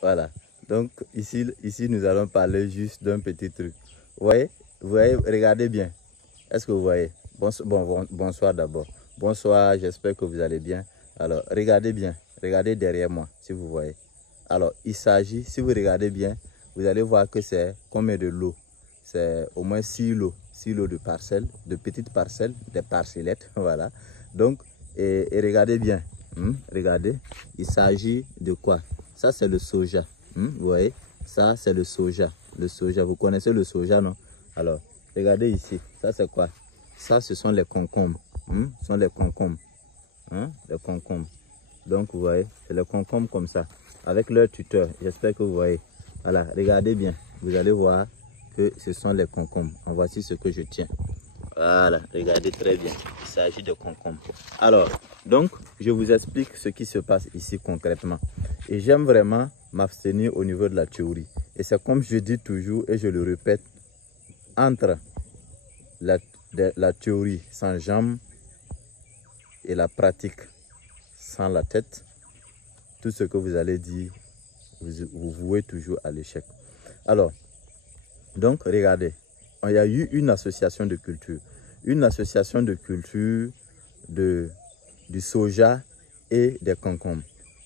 Voilà. Donc ici, nous allons parler juste d'un petit truc. Vous voyez, regardez bien. Est-ce que vous voyez? Bonsoir d'abord. Bonsoir, j'espère que vous allez bien. Alors, regardez bien. Regardez derrière moi, si vous voyez. Alors, il s'agit, si vous regardez bien, vous allez voir que c'est combien de lots. C'est au moins 6 lots. 6 lots de parcelles, de petites parcelles, des parcellettes. Voilà. Donc, et regardez bien. Regardez, il s'agit de quoi? Ça, c'est le soja. Vous voyez? Ça, c'est le soja. Le soja, vous connaissez le soja, non? Alors, regardez ici. Ça, c'est quoi? Ça, ce sont les concombres. Ce sont les concombres. Les concombres. Donc, vous voyez, c'est les concombres comme ça. Avec leur tuteur. J'espère que vous voyez. Voilà, regardez bien. Vous allez voir que ce sont les concombres. En voici ce que je tiens. Voilà, regardez très bien. Il s'agit de concombres. Alors, donc, je vous explique ce qui se passe ici concrètement. Et j'aime vraiment m'abstenir au niveau de la théorie. Et c'est comme je dis toujours et je le répète, entre la théorie sans jambes et la pratique sans la tête, tout ce que vous allez dire, vous vouez toujours à l'échec. Alors, donc, regardez, il y a eu une association de culture. Une association de culture du soja et des concombres.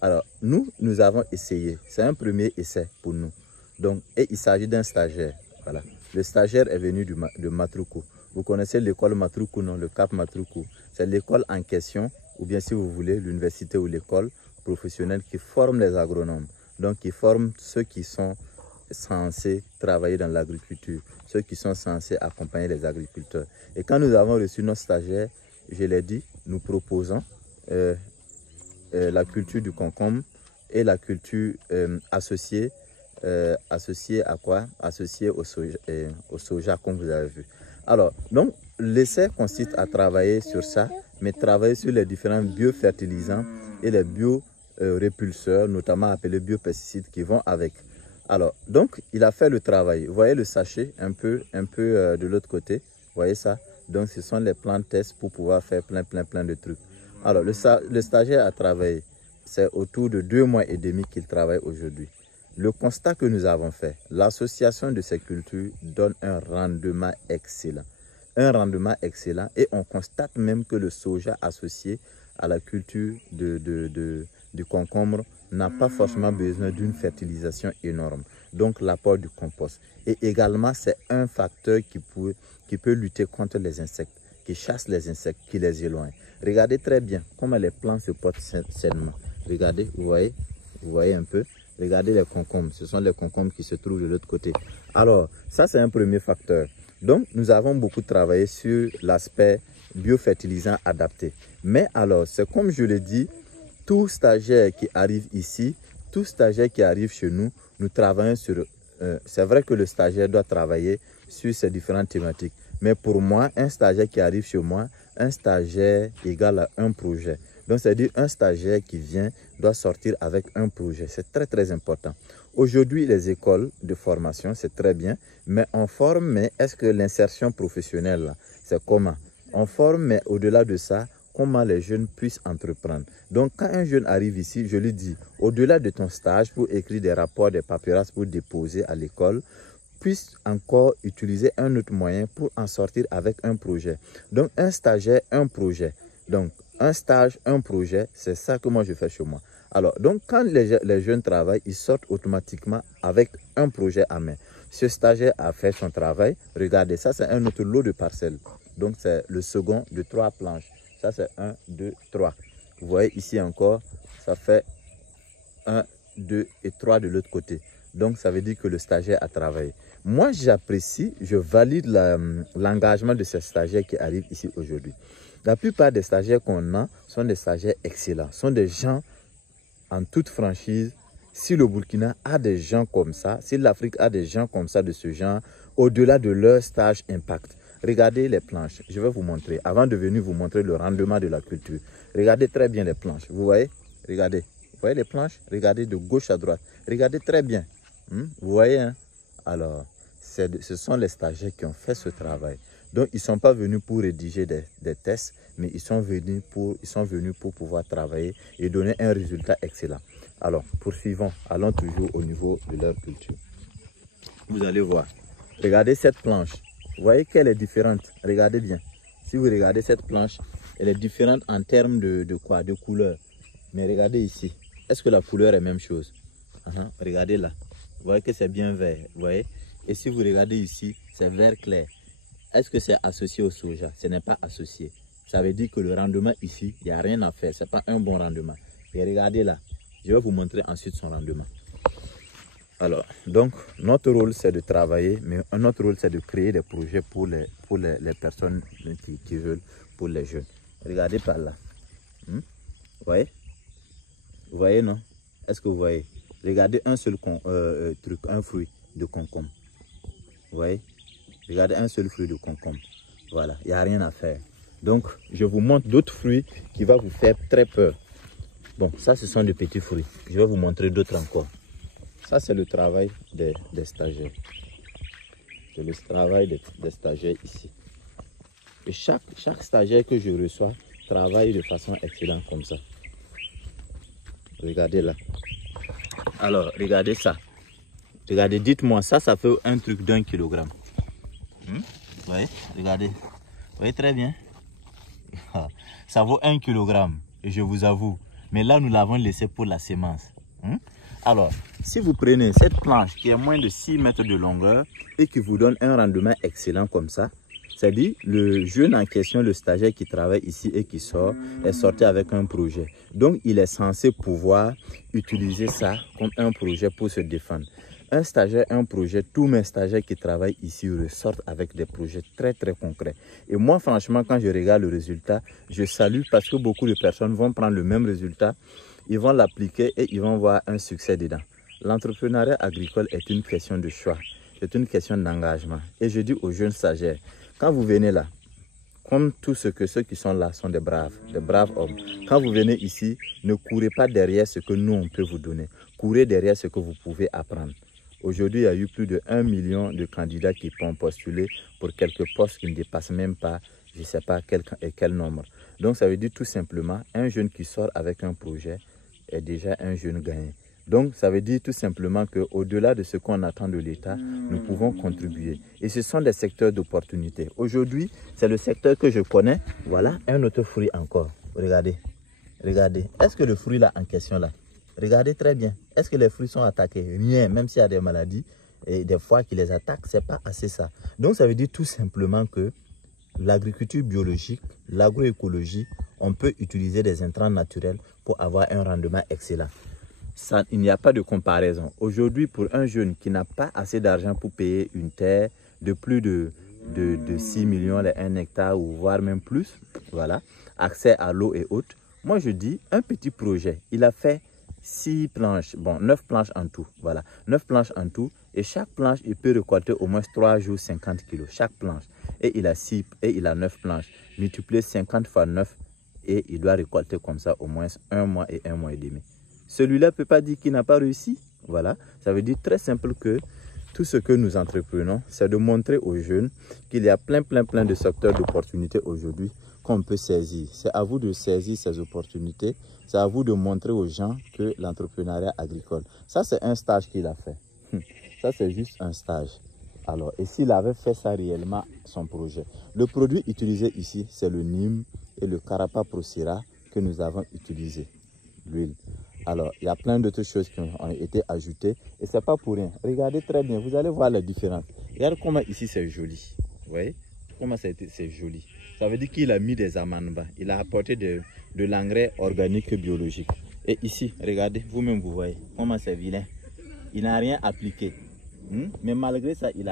Alors, nous avons essayé. C'est un premier essai pour nous. Donc, et il s'agit d'un stagiaire. Voilà. Le stagiaire est venu de Matruku. Vous connaissez l'école Matruku, non? Le Cap Matruku. C'est l'école en question, ou bien si vous voulez, l'université ou l'école professionnelle qui forme les agronomes. Donc, qui forme ceux qui sont censés travailler dans l'agriculture, ceux qui sont censés accompagner les agriculteurs. Et quand nous avons reçu nos stagiaires, je l'ai dit, nous proposons la culture du concombre et la culture associée à quoi? Associée au soja, comme vous avez vu. Alors, donc, l'essai consiste à travailler sur ça, mais travailler sur les différents biofertilisants et les biorépulseurs, notamment appelés biopesticides, qui vont avec. Alors, donc, il a fait le travail. Vous voyez le sachet un peu de l'autre côté. Vous voyez ça? Donc, ce sont les plans de test pour pouvoir faire plein de trucs. Alors, le stagiaire a travaillé. C'est autour de 2 mois et demi qu'il travaille aujourd'hui. Le constat que nous avons fait, l'association de ces cultures donne un rendement excellent. Un rendement excellent et on constate même que le soja associé à la culture du concombre n'a pas forcément besoin d'une fertilisation énorme. Donc l'apport du compost. Et également, c'est un facteur qui peut lutter contre les insectes, qui chasse les insectes, qui les éloigne. Regardez très bien comment les plantes se portent sainement. Regardez, vous voyez un peu. Regardez les concombres, ce sont les concombres qui se trouvent de l'autre côté. Alors, ça c'est un premier facteur. Donc, nous avons beaucoup travaillé sur l'aspect biofertilisant adapté. Mais alors, c'est comme je l'ai dit, tout stagiaire qui arrive ici, tout stagiaire qui arrive chez nous, nous travaillons sur... c'est vrai que le stagiaire doit travailler sur ces différentes thématiques. Mais pour moi, un stagiaire qui arrive chez moi, un stagiaire égale à un projet. Donc, c'est-à-dire un stagiaire qui vient doit sortir avec un projet. C'est très important. Aujourd'hui, les écoles de formation, c'est très bien, mais on forme, mais est-ce que l'insertion professionnelle, c'est comment? On forme, mais au-delà de ça, comment les jeunes puissent entreprendre. Donc, quand un jeune arrive ici, je lui dis, au-delà de ton stage pour écrire des rapports, des paperasses pour déposer à l'école, puisse encore utiliser un autre moyen pour en sortir avec un projet. Donc, un stagiaire, un projet. Donc, un stage, un projet, c'est ça que moi je fais chez moi. Alors, donc, quand les jeunes travaillent, ils sortent automatiquement avec un projet à main. Ce stagiaire a fait son travail. Regardez, ça, c'est un autre lot de parcelles. Donc, c'est le second de 3 planches. Ça, c'est 1, 2, 3. Vous voyez ici encore, ça fait 1, 2 et 3 de l'autre côté. Donc, ça veut dire que le stagiaire a travaillé. Moi, j'apprécie, je valide l'engagement de ces stagiaires qui arrivent ici aujourd'hui. La plupart des stagiaires qu'on a sont des stagiaires excellents, sont des gens en toute franchise. Si le Burkina a des gens comme ça, si l'Afrique a des gens comme ça de ce genre, au-delà de leur stage impact, regardez les planches. Je vais vous montrer, avant de venir vous montrer le rendement de la culture. Regardez très bien les planches, vous voyez? Regardez, vous voyez les planches? Regardez de gauche à droite, regardez très bien. Vous voyez, hein? Alors, ce sont les stagiaires qui ont fait ce travail. Donc, ils ne sont pas venus pour rédiger des tests, mais ils sont venus pour pouvoir travailler et donner un résultat excellent. Alors, poursuivons. Allons toujours au niveau de leur culture. Vous allez voir. Regardez cette planche. Vous voyez qu'elle est différente. Regardez bien. Si vous regardez cette planche, elle est différente en termes de quoi? De couleur. Mais regardez ici. Est-ce que la couleur est la même chose? Regardez là. Vous voyez que c'est bien vert. Vous voyez? Et si vous regardez ici, c'est vert clair. Est-ce que c'est associé au soja? Ce n'est pas associé. Ça veut dire que le rendement ici, il n'y a rien à faire. Ce n'est pas un bon rendement. Et regardez là. Je vais vous montrer ensuite son rendement. Alors, donc, notre rôle, c'est de travailler, mais notre rôle, c'est de créer des projets pour les personnes qui veulent, pour les jeunes. Regardez par là. Vous voyez? Vous voyez, non? Est-ce que vous voyez? Regardez un seul truc, un fruit de concombre. Vous voyez? Regardez un seul fruit de concombre. Voilà, il n'y a rien à faire. Donc, je vous montre d'autres fruits qui vont vous faire très peur. Bon, ça, ce sont des petits fruits. Je vais vous montrer d'autres encore. Ça, c'est le travail des stagiaires. C'est le travail des stagiaires ici. Et chaque stagiaire que je reçois travaille de façon excellente comme ça. Regardez là. Alors, regardez ça. Regardez, dites-moi, ça fait un truc d'1 kilogramme. Vous voyez, regardez. Vous voyez très bien. Ça vaut 1 kilogramme. Et je vous avoue. Mais là, nous l'avons laissé pour la sémence. Alors, si vous prenez cette planche qui est moins de 6 mètres de longueur et qui vous donne un rendement excellent comme ça, c'est-à-dire le jeune en question, le stagiaire qui travaille ici et qui sort, est sorti avec un projet. Donc, il est censé pouvoir utiliser ça comme un projet pour se défendre. Un stagiaire, un projet, tous mes stagiaires qui travaillent ici ressortent avec des projets très très concrets. Et moi, franchement, quand je regarde le résultat, je salue parce que beaucoup de personnes vont prendre le même résultat, ils vont l'appliquer et ils vont voir un succès dedans. L'entrepreneuriat agricole est une question de choix, c'est une question d'engagement. Et je dis aux jeunes stagiaires, quand vous venez là, comme ceux qui sont là sont des braves hommes. Quand vous venez ici, ne courez pas derrière ce que nous, on peut vous donner. Courez derrière ce que vous pouvez apprendre. Aujourd'hui, il y a eu plus de 1 million de candidats qui ont postulé pour quelques postes qui ne dépassent même pas, je ne sais pas quel nombre. Donc, ça veut dire tout simplement, un jeune qui sort avec un projet est déjà un jeune gagnant. Donc, ça veut dire tout simplement qu'au-delà de ce qu'on attend de l'État, nous pouvons contribuer. Et ce sont des secteurs d'opportunité. Aujourd'hui, c'est le secteur que je connais. Voilà un autre fruit encore. Regardez. Regardez. Est-ce que le fruit là en question là, regardez très bien. Est-ce que les fruits sont attaqués? Rien. Même s'il y a des maladies et des foies qui les attaquent, ce n'est pas assez ça. Donc, ça veut dire tout simplement que l'agriculture biologique, l'agroécologie, on peut utiliser des intrants naturels pour avoir un rendement excellent. Ça, il n'y a pas de comparaison. Aujourd'hui, pour un jeune qui n'a pas assez d'argent pour payer une terre de plus de 6 millions, les 1 hectare ou voire même plus, voilà, accès à l'eau et autres, moi je dis un petit projet. Il a fait 6 planches, bon 9 planches en tout, voilà, 9 planches en tout, et chaque planche, il peut récolter au moins 3 jours 50 kilos, chaque planche. Et il a 9 planches, multiplié 50 fois 9, et il doit récolter comme ça au moins 1 mois et 1 mois et demi. Celui-là ne peut pas dire qu'il n'a pas réussi. Voilà, ça veut dire très simple que tout ce que nous entreprenons, c'est de montrer aux jeunes qu'il y a plein de secteurs d'opportunités aujourd'hui qu'on peut saisir. C'est à vous de saisir ces opportunités. C'est à vous de montrer aux gens que l'entrepreneuriat agricole, ça c'est un stage qu'il a fait. Ça c'est juste un stage. Alors, et s'il avait fait ça réellement, son projet. Le produit utilisé ici, c'est le Neem et le Carapa Procera que nous avons utilisé, l'huile. Alors, il y a plein d'autres choses qui ont été ajoutées et ce n'est pas pour rien. Regardez très bien, vous allez voir la différence. Regardez comment ici c'est joli. Vous voyez comment c'est joli. Ça veut dire qu'il a mis des amandements. Il a apporté de l'engrais organique et biologique. Et ici, regardez, vous-même vous voyez comment c'est vilain. Il n'a rien appliqué. Mais malgré ça, il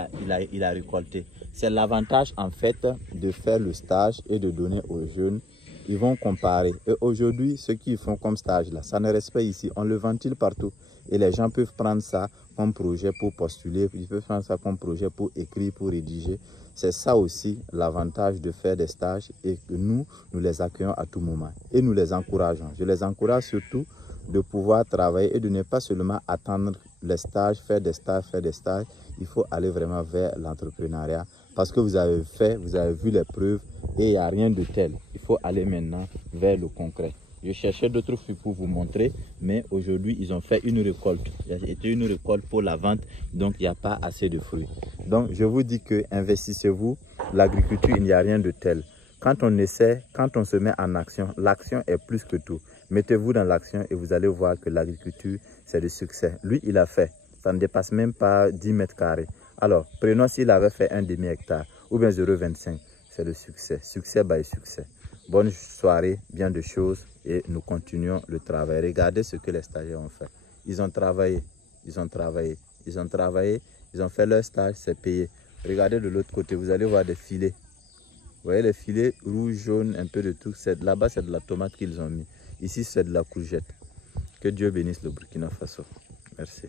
a récolté. C'est l'avantage en fait de faire le stage et de donner aux jeunes. Ils vont comparer. Et aujourd'hui, ceux qui font comme stage là, ça ne reste pas ici. On le ventile partout. Et les gens peuvent prendre ça comme projet pour postuler. Ils peuvent prendre ça comme projet pour écrire, pour rédiger. C'est ça aussi l'avantage de faire des stages et que nous les accueillons à tout moment. Et nous les encourageons. Je les encourage surtout de pouvoir travailler et de ne pas seulement attendre les stages, faire des stages. Il faut aller vraiment vers l'entrepreneuriat parce que vous avez fait, vous avez vu les preuves et il n'y a rien de tel. Il faut aller maintenant vers le concret. Je cherchais d'autres fruits pour vous montrer, mais aujourd'hui, ils ont fait une récolte. C'était une récolte pour la vente, donc il n'y a pas assez de fruits. Donc, je vous dis que investissez-vous. L'agriculture, il n'y a rien de tel. Quand on essaie, quand on se met en action, l'action est plus que tout. Mettez-vous dans l'action et vous allez voir que l'agriculture, c'est du succès. Lui, il a fait. Ça ne dépasse même pas 10 mètres carrés. Alors, prenons s'il avait fait un demi-hectare ou bien 0,25. C'est le succès. Succès by succès. Bonne soirée, bien de choses et nous continuons le travail. Regardez ce que les stagiaires ont fait. Ils ont travaillé, ils ont travaillé, ils ont travaillé, ils ont fait leur stage, c'est payé. Regardez de l'autre côté, vous allez voir des filets. Vous voyez les filets rouges, jaunes, un peu de tout. Là-bas, c'est de la tomate qu'ils ont mis. Ici, c'est de la courgette. Que Dieu bénisse le Burkina Faso. Merci.